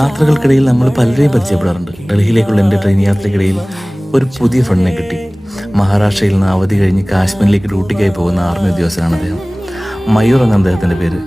യാത്രകൾക്കിടയിൽ നമ്മൾ പലരെയും പരിചയപ്പെടാറുണ്ട്. ഡൽഹിയിലേക്കുള്ള എൻ്റെ ട്രെയിൻ യാത്രയ്ക്കിടയിൽ ഒരു പുതിയ ഫ്രണ്ടിനെ കിട്ടി. മഹാരാഷ്ട്രയിൽ നിന്ന് അവധി കഴിഞ്ഞ് കാശ്മീരിലേക്ക് ഡ്യൂട്ടിക്കായി പോകുന്ന ആർമി ഉദ്യോഗസ്ഥനാണ് അദ്ദേഹം. മയൂർ എന്ന അദ്ദേഹത്തിൻ്റെ പേര്.